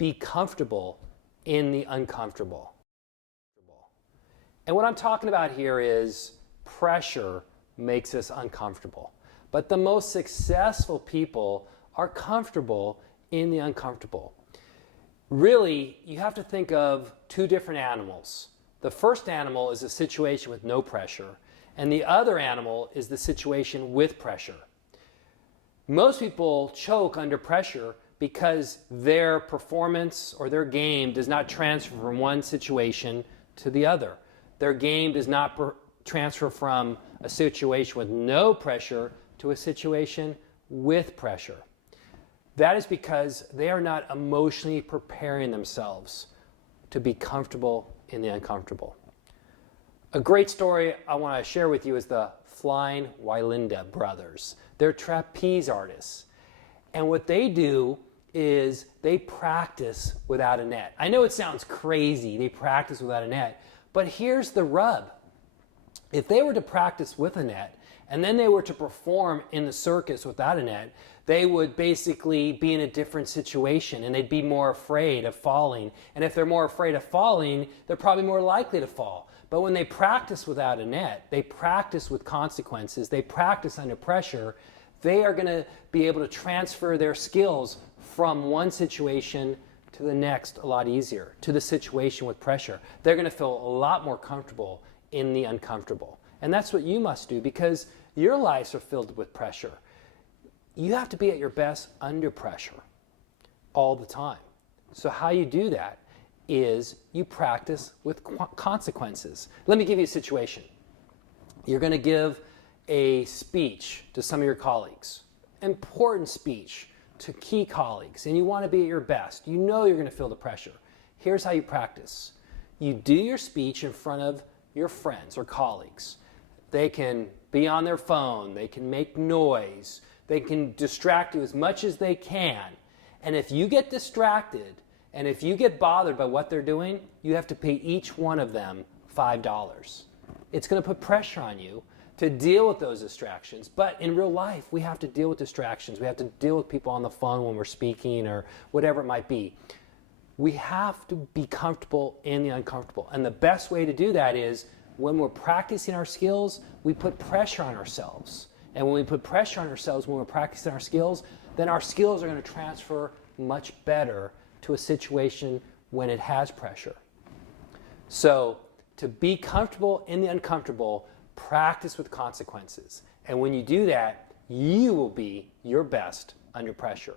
be comfortable in the uncomfortable. And what I'm talking about here is pressure makes us uncomfortable. But the most successful people are comfortable in the uncomfortable. Really, you have to think of two different animals. The first animal is a situation with no pressure, and the other animal is the situation with pressure. Most people choke under pressure because their performance or their game does not transfer from one situation to the other. Their game does not transfer from a situation with no pressure to a situation with pressure. That is because they are not emotionally preparing themselves to be comfortable in the uncomfortable. A great story I want to share with you is the Flying Wielinda brothers. They're trapeze artists. And what they do is they practice without a net. I know it sounds crazy, they practice without a net, but here's the rub. If they were to practice with a net, and then they were to perform in the circus without a net, they would basically be in a different situation and they'd be more afraid of falling. And if they're more afraid of falling, they're probably more likely to fall. But when they practice without a net, they practice with consequences, they practice under pressure, they are going to be able to transfer their skills from one situation to the next a lot easier, to the situation with pressure. They're going to feel a lot more comfortable in the uncomfortable. And that's what you must do because your lives are filled with pressure. You have to be at your best under pressure all the time. So how you do that is you practice with consequences. Let me give you a situation. You're going to give a speech to some of your colleagues, important speech to key colleagues, and you want to be at your best. You know you're going to feel the pressure. Here's how you practice. You do your speech in front of your friends or colleagues. They can be on their phone, they can make noise, they can distract you as much as they can. And if you get distracted and if you get bothered by what they're doing, you have to pay each one of them $5. It's going to put pressure on you to deal with those distractions. But in real life, we have to deal with distractions. We have to deal with people on the phone when we're speaking or whatever it might be. We have to be comfortable in the uncomfortable. And the best way to do that is when we're practicing our skills, we put pressure on ourselves. And when we put pressure on ourselves when we're practicing our skills, then our skills are going to transfer much better to a situation when it has pressure. So to be comfortable in the uncomfortable, practice with consequences. And when you do that, you will be your best under pressure.